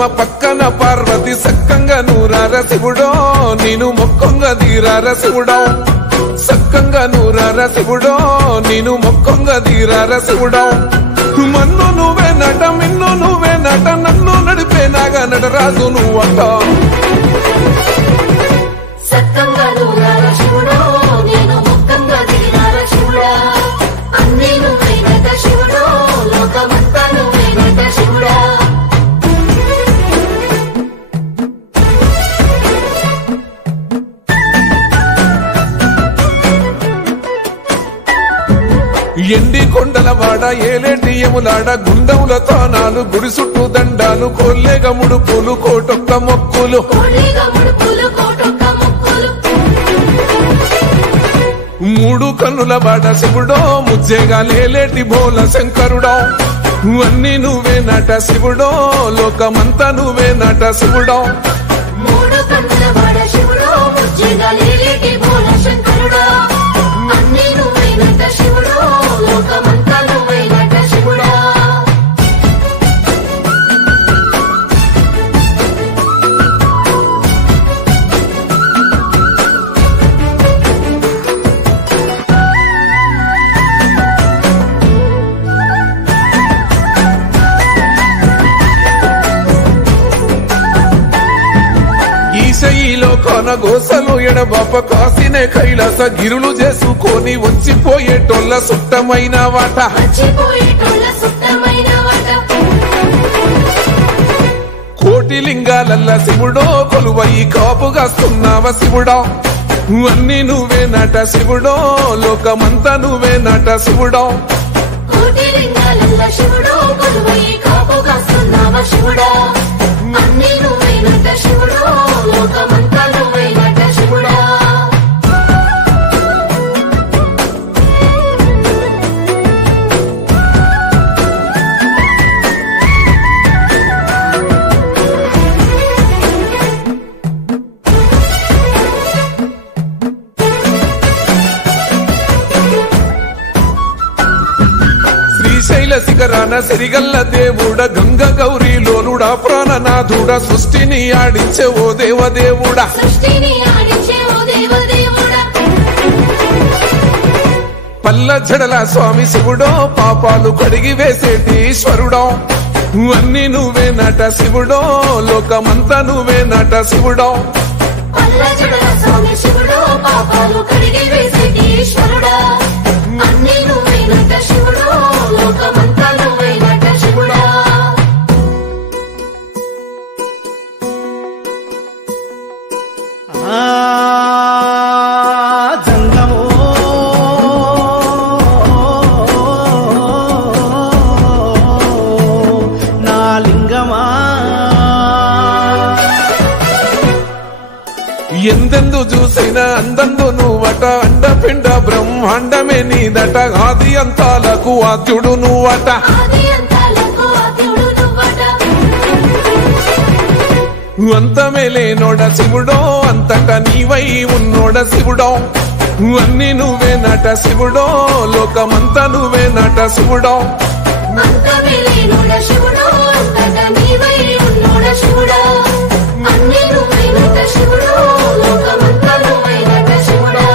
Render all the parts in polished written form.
గంగమ్మ పక్కన పార్వతి సక్కంగా నూరార శివుడో నేను మొక్కంగా తీరార శివుడో సక్కంగా నూరార శివుడో నేను మొక్కంగా తీరార శివుడో మన్ను నువ్వే నట మిన్ను నువ్వే నట నన్ను నడిపే నాగా నటరాజు నువ్వంట సక్కంగా నూరార శివుడో నేను మొక్కంగా తీరార శివుడా అన్నీ నువ్వే నట శివుడో లోకమంతా నువ్వే నట శివుడా ఎండి కొండలవాడ ఏలేటి యములాడ గుండముల తానాలు గుడి చుట్టూ దండాలు కొల్లేగా ముడుపులు కోటొక్క మొక్కులు మూడు కన్నుల బాట శివుడో ముజ్జేగా లేలేటి బోల శంకరుడో అన్నీ నువ్వే నట శివుడో లోకమంతా నువ్వే నట శివుడో మూడు కన్నుల బాట శివుడో ముజ్జేగా లేలేటి బోల శంకరుడో అన్నీ నువ్వే నట శివుడో లోకమంతా నువ్వే నట శివుడా ఈశయిలో కొన గోసలు ఎడబాప కాసినే కైలాస గిరులు చేసుకొని వచ్చిపోయేటోళ్ళ సుట్టమైన వాట కోటి లింగాలల్ల శివుడో కొలువయి కాపుగాస్తున్నావ శివుడో అన్నీ నువ్వే నట శివుడో లోకమంతా నువ్వే నట శివుడో కోటి లింగాలల్ల శివుడో కొలువయి కాపుగాస్తున్నావ శివుడా అన్నీ నువ్వే నట శివుడో లోకమంతా నువ్వే నట శివుడా శ్రీశైల శిఖరాన సిరిగల్ల దేవుడ గంగ గౌరీ లోలుడా ప్రాణనాథుడా సృష్టిని ఆడించే ఓ దేవదేవుడా పల్ల జడల స్వామి శివుడో పాపాలు కడిగి వేసేటి ఈశ్వరుడో అన్నీ నువ్వే నట శివుడో లోకమంతా నువ్వే నట శివుడో పల్ల జడల స్వామి శివుడో పాపాలు కడిగి వేసేటి ఈశ్వరుడా అన్నీ నువ్వే నట శివుడో లోకమంతా నువ్వే నట శివుడా జంగమో నా లింగమా ఎందెందు చూసైనా అందందు నువ్వట అండపిండ బ్రహ్మాండమే నీదట ఆది అంతాలకు ఆద్యుడు నువ్వట అంతమే లేనోడ శివుడో అంతటా నీవై ఉన్నోడ శివుడో అన్నీ నువ్వే నట శివుడో లోకమంతా నువ్వే నట శివుడో అంతమే లేనోడ శివుడో అంతటా నీవై ఉన్నోడ శివుడా అన్నీ నువ్వే నట శివుడో లోకమంతా నువ్వే నట శివుడా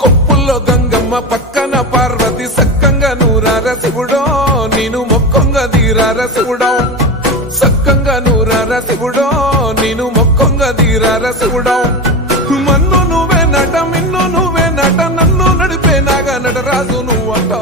కొప్పుల్లో గంగమ్మ పక్కన పార్వతి సక్కంగా నూరార శివుడో నేను మొక్కంగా తీరార శివుడో సక్కంగా నూరార శివుడో నేను మొక్కంగా తీరార శివుడో మన్ను నువ్వే నట మిన్ను నువ్వే నట నన్ను నడిపే నాగా నటరాజు నువ్వంట